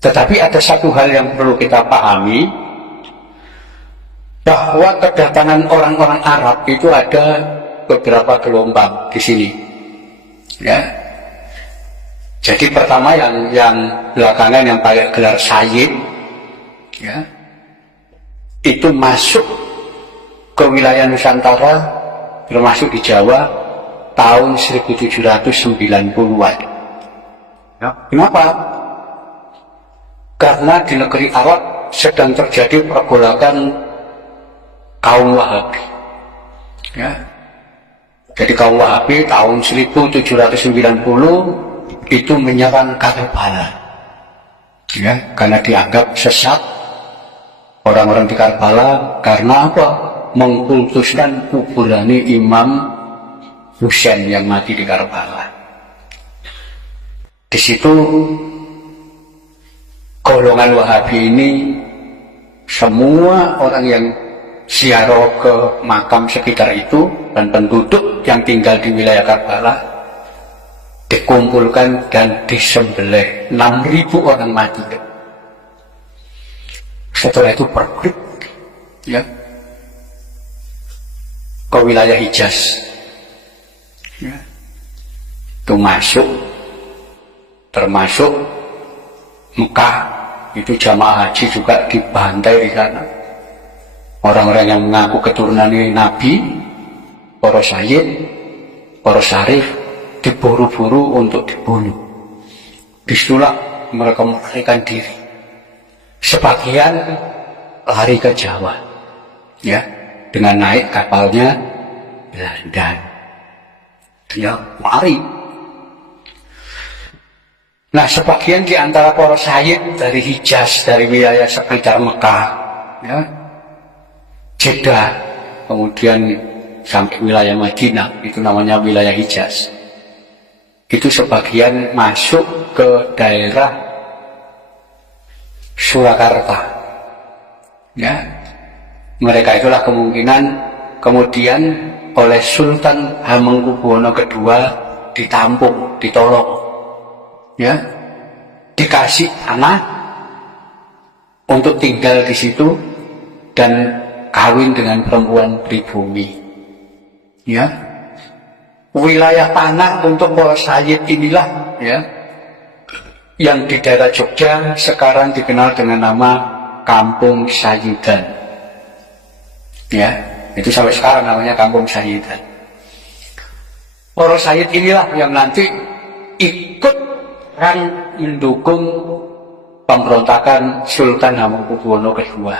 Tetapi ada satu hal yang perlu kita pahami, bahwa kedatangan orang-orang Arab itu ada beberapa gelombang di sini. Ya. Jadi pertama yang belakangan yang pakai gelar Sayyid, ya, itu masuk ke wilayah Nusantara, termasuk di Jawa, tahun 1790-an. Ya. Kenapa? Karena di negeri Arab sedang terjadi pergolakan kaum Wahabi. Ya. Jadi kaum Wahabi tahun 1790 itu menyerang Karbala. Ya, karena dianggap sesat orang-orang di Karbala karena apa? Mengkultuskan kuburan Imam Husain yang mati di Karbala. Di situ golongan Wahabi ini, semua orang yang ziarah ke makam sekitar itu dan penduduk yang tinggal di wilayah Karbala dikumpulkan dan disembelih. 6.000 orang mati. Setelah itu pergi, ya, ke wilayah Hijaz, ya, itu masuk, termasuk Mekah, itu jamaah haji juga dibantai di sana. Orang-orang yang mengaku keturunan Nabi, para sayyid, para syarif, diburu-buru untuk dibunuh. Disitulah mereka melarikan diri. Sebagian lari ke Jawa, ya, dengan naik kapalnya Belanda. Dia lari. Nah, sebagian di antara para sayyid dari Hijaz, dari wilayah sekitar Mekah, ya, Jeddah, kemudian sampai wilayah Madinah, itu namanya wilayah Hijaz. Itu sebagian masuk ke daerah Surakarta. Ya, mereka itulah kemungkinan kemudian oleh Sultan Hamengkubuwono II ditampung, ditolong, ya, dikasih tanah untuk tinggal di situ dan kawin dengan perempuan pribumi. Ya, wilayah tanah untuk para sayyid inilah, ya, yang di daerah Jogja sekarang dikenal dengan nama Kampung Sayyidan. Ya, itu sampai sekarang namanya Kampung Sayyidan. Para sayyid inilah yang nanti ikut mendukung pemberontakan Sultan Hamengkubuwono II.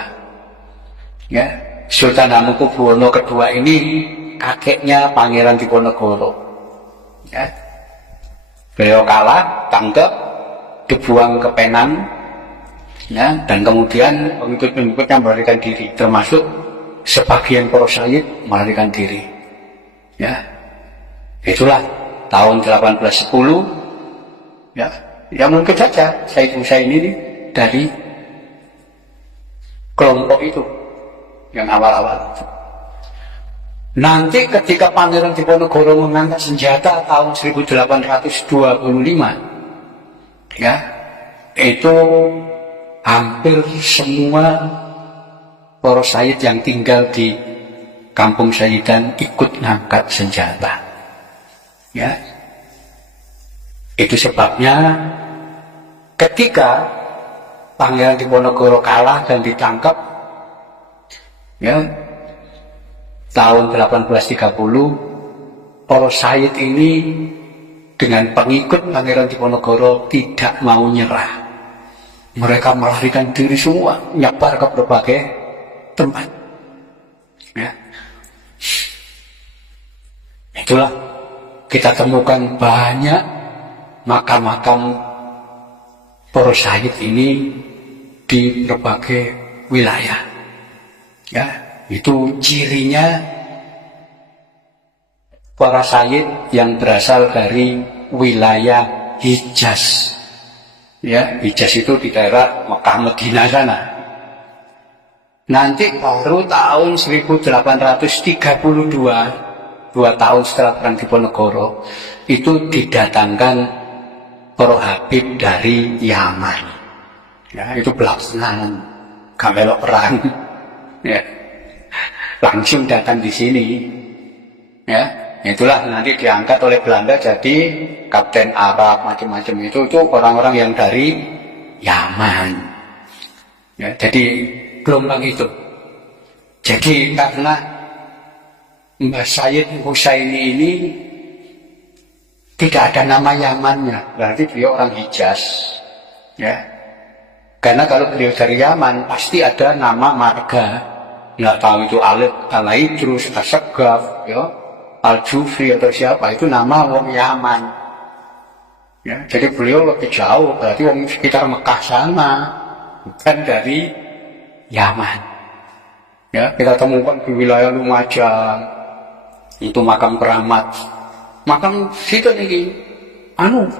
Ya, Sultan Hamengkubuwono II ini kakeknya Pangeran Diponegoro. Ya. Beliau kalah, tangkap, dibuang ke Penang, ya, dan kemudian pengikut-pengikutnya melarikan diri, termasuk sebagian para sayyid melarikan diri. Ya. Itulah tahun 1810, ya, ya mungkin saja Sayyid Husain ini dari kelompok itu yang awal-awal. Nanti ketika Pangeran Diponegoro mengangkat senjata tahun 1825, ya, itu hampir semua para sayyid yang tinggal di Kampung Sayyidan ikut ngangkat senjata. Ya, itu sebabnya ketika Pangeran Diponegoro kalah dan ditangkap, ya, tahun 1830, para sayyid ini dengan pengikut Pangeran Diponegoro tidak mau nyerah. Mereka melarikan diri semua, nyebar ke berbagai tempat. Ya. Itulah kita temukan banyak makam-makam para sayyid ini di berbagai wilayah. Ya. Itu cirinya para sayyid yang berasal dari wilayah Hijaz. Ya, Hijaz itu di daerah Mekah Madinah sana. Nanti baru tahun 1832, 2 tahun setelah Perang Diponegoro, itu didatangkan para habib dari Yaman. Ya, itu belakangan, gak melok perang. Ya, langsung datang di sini. Ya, itulah nanti diangkat oleh Belanda jadi kapten Arab macam-macam itu orang-orang yang dari Yaman. Ya, jadi gelombang itu. Jadi karena Mbah Sayyid Husaini ini tidak ada nama Yamannya, berarti beliau orang Hijaz. Ya, karena kalau beliau dari Yaman pasti ada nama marga. Nggak tahu itu Alif, Al-Idrus, As-Saggaf, ya, Al-Jufri atau siapa, itu nama wong Yaman. Ya, jadi beliau lebih jauh, berarti wong sekitar Mekah sana, bukan dari Yaman. Ya, kita temukan di wilayah Lumajang, itu makam keramat. Makam situ nih,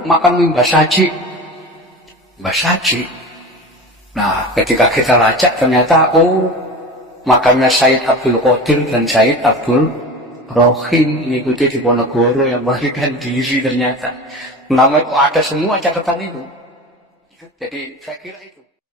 makam Mbah Saji. Mbah Saji. Nah, ketika kita lacak ternyata, makamnya Said Abdul Qadir dan Said Abdul Rohim mengikuti di Ponorogo yang melarikan diri ternyata. Nama itu ada semua catatan itu. Jadi saya kira itu.